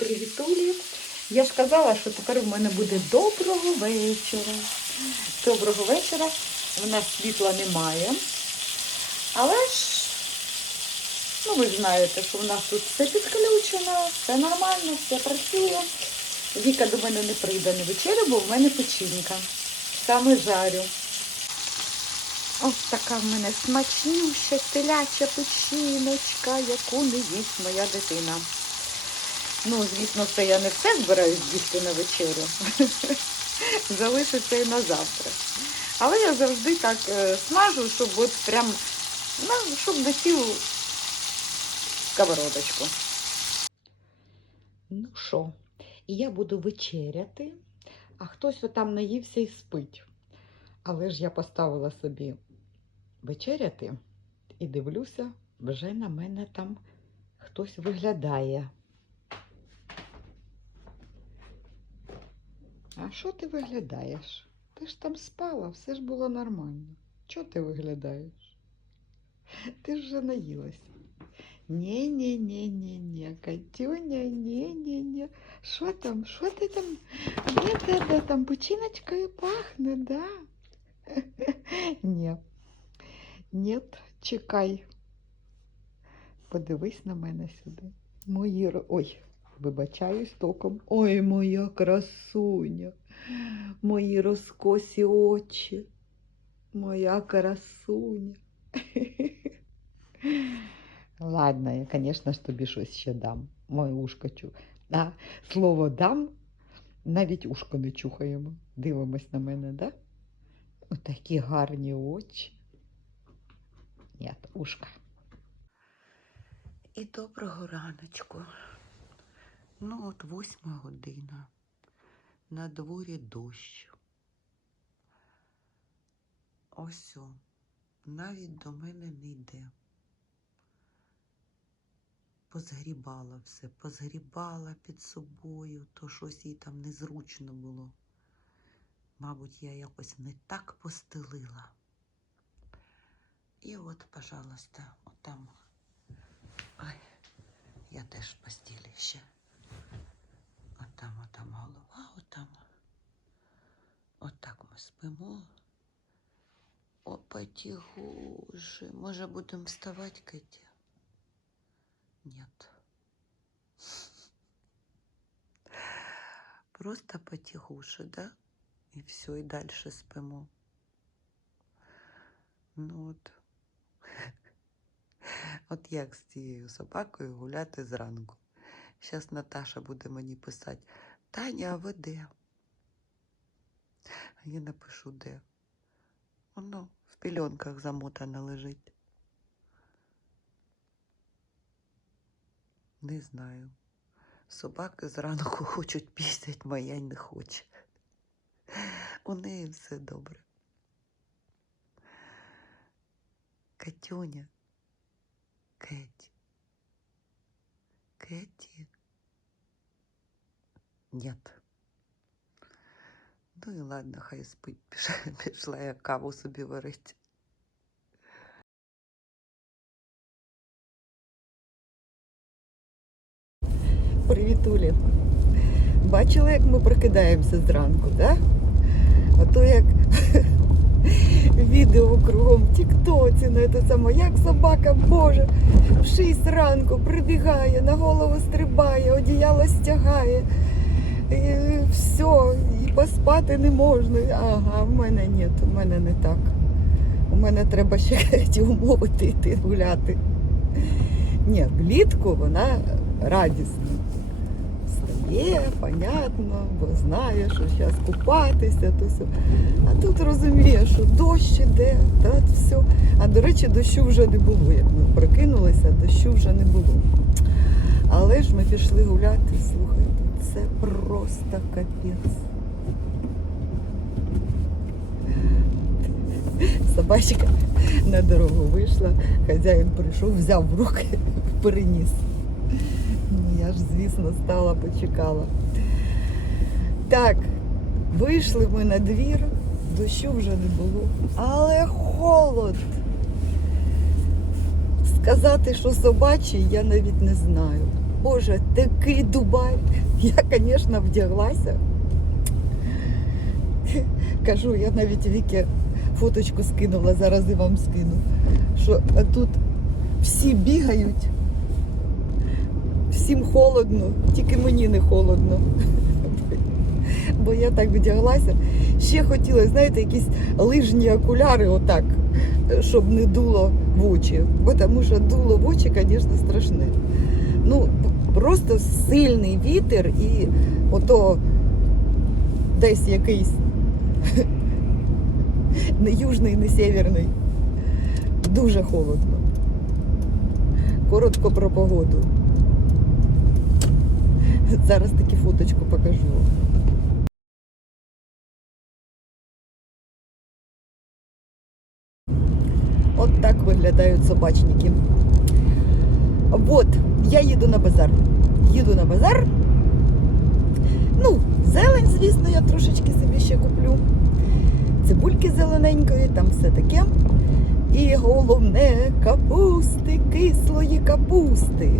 Привітулі. Я ж казала, що тепер в мене буде доброго вечора. Доброго вечора. У нас світла немає. Але ж, ну ви знаєте, що в нас тут все підключено, все нормально, все працює. Віка до мене не прийде на вечерю, бо в мене печінка. Саме жарю. Ось така в мене смачнюща теляча печіночка, яку не їсть моя дитина. Ну, звісно, це я не все збираюсь їсти на вечерю. Залишиться і на завтра. Але я завжди так е, смажу, щоб от прям, ну, щоб до тілу сковородочку. Ну що, я буду вечеряти, а хтось отам наївся і спить. Але ж я поставила собі вечеряти і дивлюся, вже на мене там хтось виглядає. А що ти виглядаєш? Ти ж там спала, все ж було нормально. Чого ти виглядаєш? Ти ж вже наїлася. ні ні ні ні ні Катюня, ні ні ні Що там? Що ти там? Де тебе там печіночкою пахне, да? Ні. Нет, чекай. Подивись на мене сюди. Мої Ой, вибачаюсь током. Ой, моя красуня, мої розкосі очі, моя красуня. Ладно, я, звісно ж, тобі щось ще дам. Моє ушко чу. А слово дам, навіть ушко не чухаємо. Дивимось на мене, да? Отакі гарні очі. Ні, ушка. І доброго раночку. Ну, от восьма година. На дворі дощ. Ось о, навіть до мене не йде. Позгрібала все, позгрібала під собою, то щось їй там незручно було. Мабуть, я якось не так постелила. І от, пожалуйста, отам. Ай, я теж в постілі ще. Отам голова, отам. Отак ми спимо. О, потягуже. Може, будемо вставати, Кеті? Нет. Просто потихуше, да? І все, і далі спимо. Ну от. От як з цією собакою гуляти зранку. Зараз Наташа буде мені писати, Таня, а ви де? А я напишу, де. Воно в пільонках замотана лежить. Не знаю. Собаки зранку хочуть пісять, моя не хоче. У неї все добре. Катюня. Кеті. Кеті. Нет. Ну і ладно, хай спить. Пішла, я каву собі варити. Привітулі. Бачили, як ми прокидаємося зранку? Да? А то як відео кругом в Тіктоці, на це саме, як собака Боже, в 6 ранку прибігає, на голову стрибає, одіяло стягає. Все, і поспати не можна. Ага, в мене ні, в мене не так. У мене треба ще ті умовити йти гуляти. Ні, влітку вона радісна. Встає, понятно, бо знає, що зараз купатися, то все. А тут розуміє, що дощ іде, та все. А до речі, дощу вже не було. Як ми прокинулися, дощу вже не було. Але ж ми пішли гуляти, слухайте, просто капець. Собачка на дорогу вийшла, хазяїн прийшов, взяв в руки, переніс. Ну, Я ж, звісно, стала, почекала. Так, вийшли ми на двір, дощу вже не було, але холод. Сказати, що собачий, я навіть не знаю. Боже, такий Дубай. Я, звісно, вдяглася. Кажу, я навіть Віки фоточку скинула, зараз і вам скину. Що тут всі бігають, всім холодно, тільки мені не холодно. Бо я так вдяглася. Ще хотіла, знаєте, якісь лижні окуляри, отак, щоб не дуло в очі. Бо тому що дуло в очі, звісно, страшне. Ну, просто сильний вітер і ото десь якийсь не южний, не северний. Дуже холодно. Коротко про погоду. Зараз таки фоточку покажу. От так виглядають собачники. От, я їду на базар. Їду на базар. Ну, зелень, звісно, я трошечки собі ще куплю. Цибульки зелененької, там все таке. І головне капусти, кислої капусти.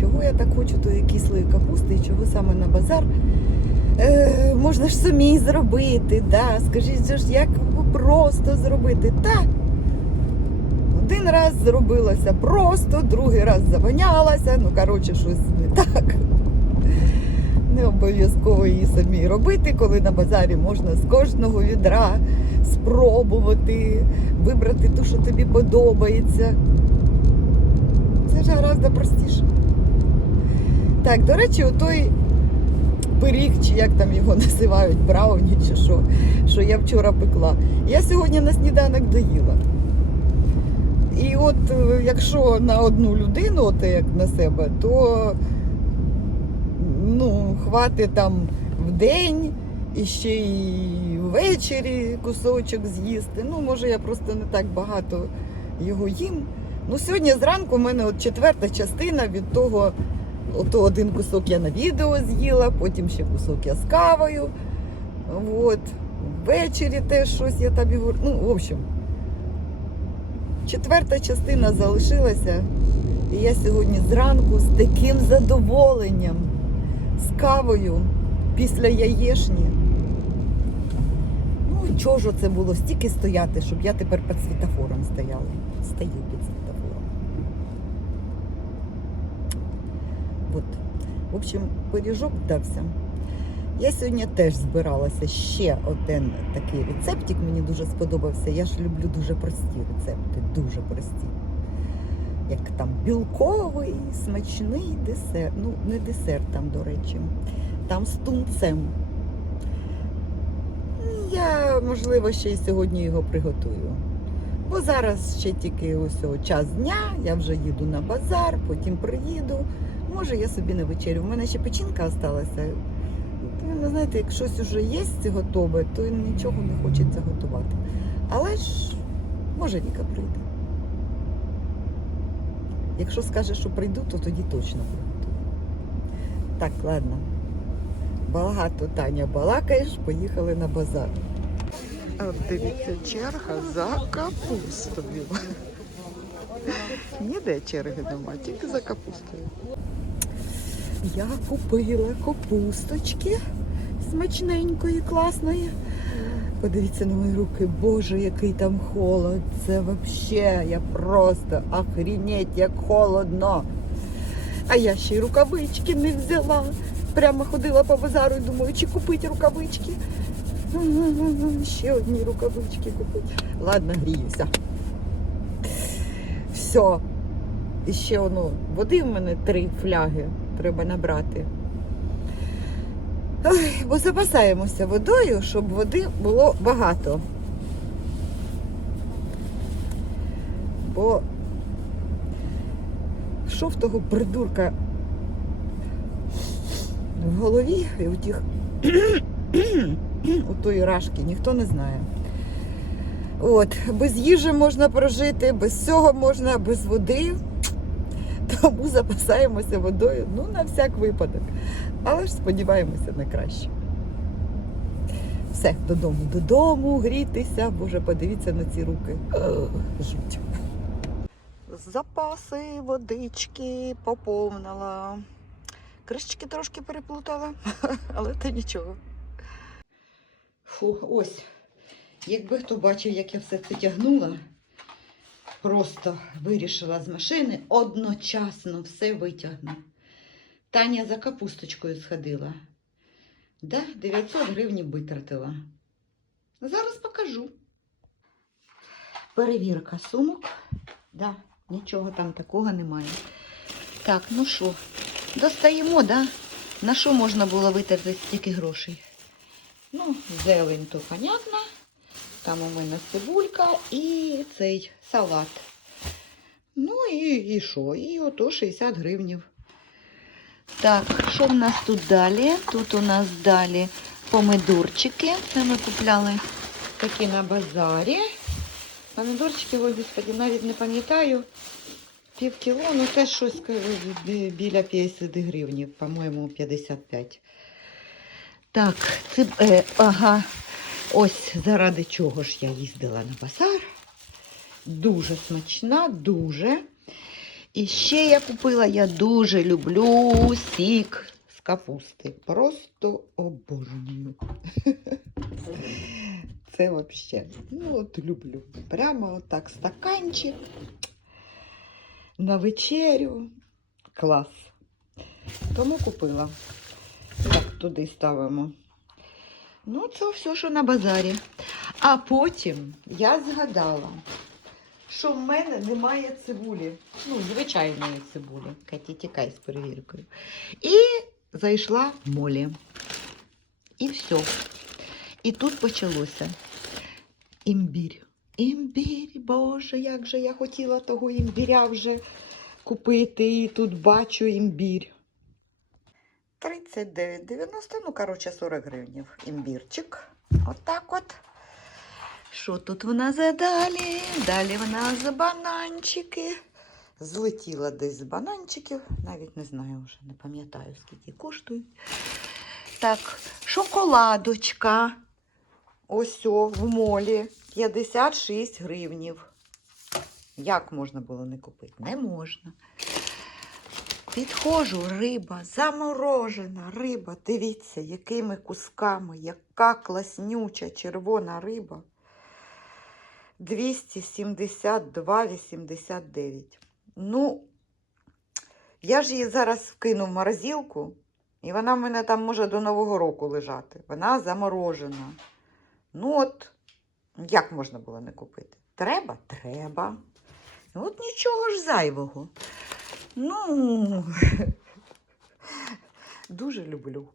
Чого я так хочу тої кислої капусти і чого саме на базар? Е, можна ж самі зробити, да. скажіть як просто зробити. Так. Один раз зробилося просто, другий раз завонялася, ну, коротше, щось не так. Не обов'язково її самі робити, коли на базарі можна з кожного відра спробувати, вибрати ту, що тобі подобається. Це ж гораздо простіше. Так, до речі, отой пиріг, чи як там його називають, брауні, чи що, що я вчора пекла. Я сьогодні на сніданок доїла. І от е, якщо на одну людину, от як на себе, то ну, хватить там в день і ще й ввечері кусочок з'їсти. Ну, може, я просто не так багато його їм. Ну, сьогодні зранку в мене от четверта частина від того, ото один кусок я на відео з'їла, потім ще кусок я з кавою. От. Ввечері теж щось я там його. Ну, в общем, четверта частина залишилася. І я сьогодні зранку з таким задоволенням, з кавою після яєшні. Ну, чого ж це було стільки стояти, щоб я тепер під світофором стояла. Стою під світофором. От. В общем, пиріжок вдався. Я сьогодні теж збиралася ще один такий рецептик, мені дуже сподобався. Я ж люблю дуже прості рецепти, дуже прості. Як там білковий, смачний десерт. Ну, не десерт там, до речі, там з тунцем. Я, можливо, ще й сьогодні його приготую. Бо зараз ще тільки ось час дня, я вже їду на базар, потім приїду. Може, я собі на вечерю. У мене ще печінка залишилася. Ну, знаєте, як щось вже є готове, то нічого не хочеться готувати. Але ж, може, Віка прийде. Якщо скаже, що прийду, то тоді точно приготую. Так, ладно. Багато Таня балакаєш, поїхали на базар. А от дивіться, черга за капустою. Ніде черги нема, тільки за капустою. Я купила капусточки смачненької, класної. Подивіться на мої руки, боже, який там холод. Це взагалі, я просто охренеть, як холодно. А я ще й рукавички не взяла. Прямо ходила по базару і думаю, чи купити рукавички. Ще одні рукавички купити. Ладно, гріюся. Все. І ще воно, води в мене три фляги треба набрати. Ой, бо запасаємося водою, щоб води було багато. Бо що в того придурка в голові і у тих у тої рашки ніхто не знає. От, без їжі можна прожити, без всього можна, без води. Тому запасаємося водою, ну, на всяк випадок. Але ж сподіваємося на краще. Все, додому, додому, грітися. Боже, подивіться на ці руки. Ох, Жуть. запаси водички поповнила. Кришечки трошки переплутала, але то нічого. Фу, ось. Якби хто бачив, як я все це тягнула, просто вирішила з машини одночасно все витягну. Таня за капусточкою сходила. Да, 900 гривень витратила. Зараз покажу. Перевірка сумок. Да, нічого там такого немає. Так, ну що, достаємо, да? На що можна було витратити стільки грошей? Ну, зелень, то понятно. Там у мене цибулька і цей салат. Ну і, що? І ото 60 гривнів. Так, що в нас тут далі? Тут у нас далі помидорчики. Це ми купляли такі на базарі. Помідорчики, ой, господи, навіть не пам'ятаю. Пів кіло, ну теж щось е, біля 50 гривень, по-моєму, 55. Так, це, е, ага, ось заради чого ж я їздила на базар. Дуже смачна, дуже. І ще я купила, я дуже люблю сік з капусти. Просто обожнюю. Це взагалі, ну от люблю. Прямо отак стаканчик на вечерю. Клас. Тому купила. Так, туди ставимо. Ну, це все, що на базарі. А потім я згадала, що в мене немає цибулі. Ну, звичайної цибулі. Каті, тікай з перевіркою. І зайшла молі. І все. І тут почалося. Імбір. Імбір, боже, як же я хотіла того імбіря вже купити. І тут бачу імбір. 39,90, ну, коротше, 40 гривень імбірчик. Отак от. Що тут в нас далі? Далі в нас бананчики. Злетіла десь з бананчиків. Навіть не знаю вже, не пам'ятаю, скільки коштують. Так, шоколадочка. Ось о, в молі 56 гривнів. Як можна було не купити? Не можна. Підходжу, риба, заморожена риба. Дивіться, якими кусками, яка класнюча червона риба. 272,89. Ну, я ж її зараз вкину в морозилку, і вона в мене там може до Нового року лежати. Вона заморожена. Ну от, як можна було не купити? Треба? Треба. От нічого ж зайвого. Ну, дуже люблю.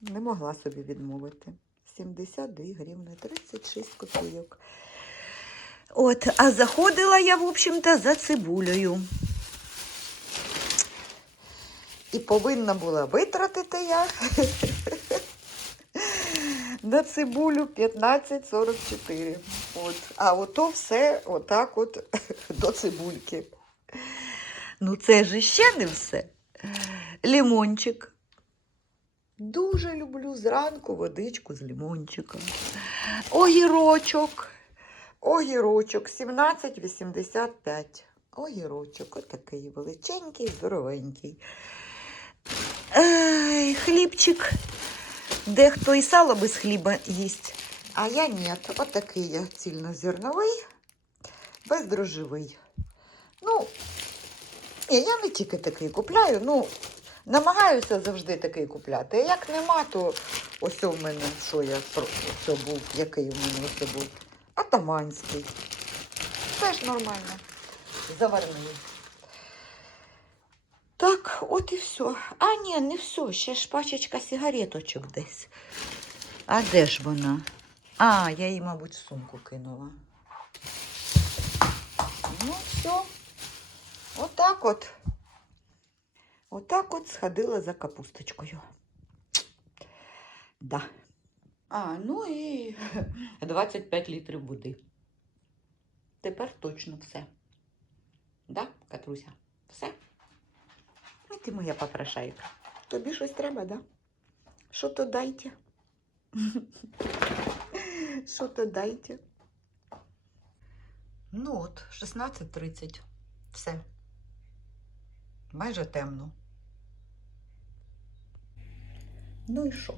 Не могла собі відмовити. 72 гривни, 36 копійок. От, а заходила я, в общем-то, за цибулею. І повинна була витратити я на цибулю 15,44. От. А ото все отак от до цибульки. Ну, це ж ще не все. Лімончик. Дуже люблю зранку водичку з лімончиком. Огірочок. Огірочок 17,85. Огірочок, отакий величенький, здоровенький. Ей, хлібчик. Дехто і сало без хліба їсть. А я ні. Отакий я цільнозерновий, бездрожжевий. Ну, ні, я не тільки такий купляю, ну, намагаюся завжди такий купляти. А як нема, то ось у мене, що я ось був, який у мене ось був. Атаманський. Теж нормально. Заварний. Так, от і все. А, ні, не все. Ще ж пачечка сигареточок десь. А де ж вона? А, я її, мабуть, в сумку кинула. Ну, все. Отак от. Отак от сходила за капусточкою. Да. А, ну і 25 літрів води. Тепер точно все. Да, Катруся? Все? Ну, ти моя попрошайка. Тобі щось треба, да? Що то дайте? Що то дайте? Ну от, 16.30. Все. Майже темно. Ну і що?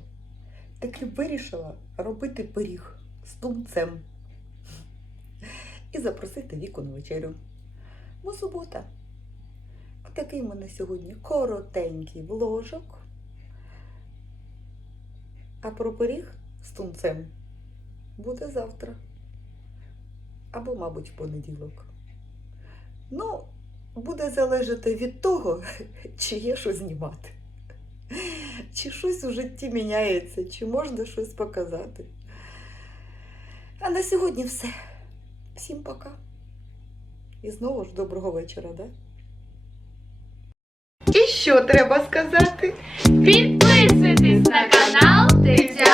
Таки вирішила робити пиріг з тунцем і запросити віку на вечерю. Бо субота. Такий в мене сьогодні коротенький вложок. А про пиріг з тунцем буде завтра. Або, мабуть, в понеділок. Ну, буде залежати від того, чи є що знімати чи щось у житті міняється, чи можна щось показати. А на сьогодні все. Всім пока. І знову ж доброго вечора, да? І що треба сказати? Підписуйтесь на канал Тетя